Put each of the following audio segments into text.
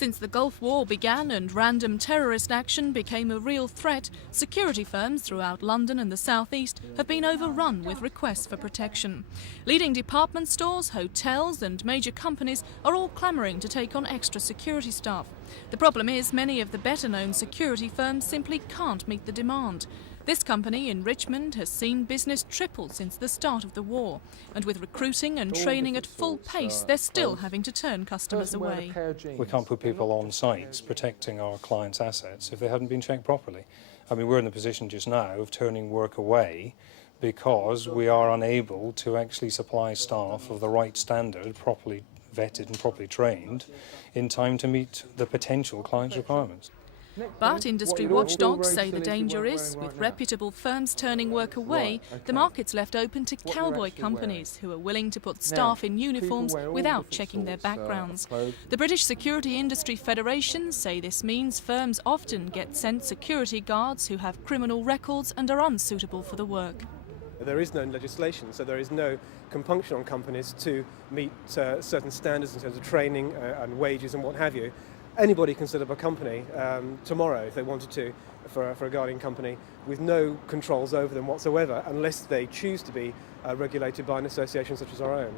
Since the Gulf War began and random terrorist action became a real threat, security firms throughout London and the South East have been overrun with requests for protection. Leading department stores, hotels and major companies are all clamouring to take on extra security staff. The problem is many of the better-known security firms simply can't meet the demand. This company in Richmond has seen business triple since the start of the war, and with recruiting and training at full pace, they're still having to turn customers away. We can't put people on sites protecting our clients' assets if they hadn't been checked properly. I mean, we're in the position just now of turning work away because we are unable to actually supply staff of the right standard, properly vetted and properly trained, in time to meet the potential clients' requirements. But industry watchdogs say the danger is, with reputable firms turning work away, the market's left open to cowboy companies who are willing to put staff in uniforms without checking their backgrounds. The British Security Industry Federation say this means firms often get sent security guards who have criminal records and are unsuitable for the work. There is no legislation, so there is no compunction on companies to meet certain standards in terms of training and wages and what have you. Anybody can set up a company tomorrow if they wanted to for a guarding company with no controls over them whatsoever, unless they choose to be regulated by an association such as our own.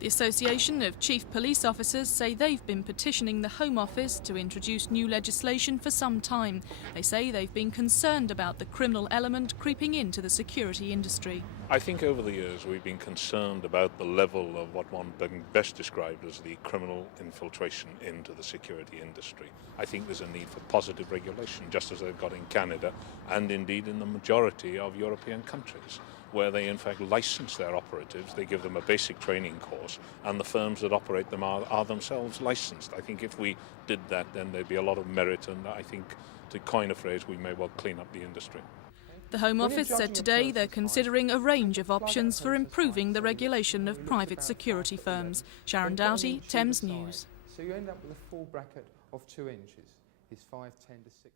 The Association of Chief Police Officers say they've been petitioning the Home Office to introduce new legislation for some time. They say they've been concerned about the criminal element creeping into the security industry. I think over the years we've been concerned about the level of what one best described as the criminal infiltration into the security industry. I think there's a need for positive regulation, just as they've got in Canada and indeed in the majority of European countries, where they in fact license their operatives, they give them a basic training course, and the firms that operate them are themselves licensed. I think if we did that, then there'd be a lot of merit, and I think, to coin a phrase, we may well clean up the industry. The Home Office said today they're considering a range of options for improving the regulation of private security firms. Sharon Doughty, Thames News. So you end up with a full bracket of 2 inches. It's 5, 10 to 6.